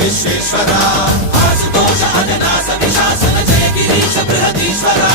విశ్వేశ్వరా ఆశుతోష అజనాశ విశాసన జయ గిరీశ బృహదీశ్వరా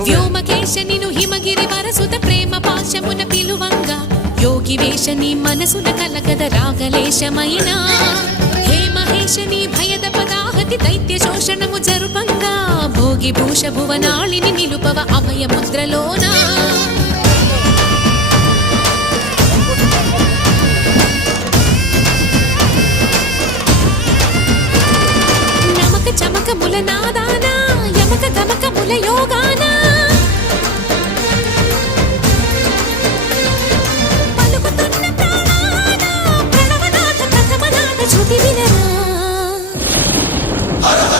వ్యోమకేశనిను హిమగిరి వరసుత ప్రేమ పాశమున పిలువంగా యోగి వేషని మనసున కలకద రాగలేశమైనా హే మహేశని భయద పదాహతి దైత్య శోషణము జరుపంగా భోగి భూష భువనాళిని నిలుపవ అభయ ముద్రలోనా నమక చమక ముల నాదానా యమక గమక ముల యోగానా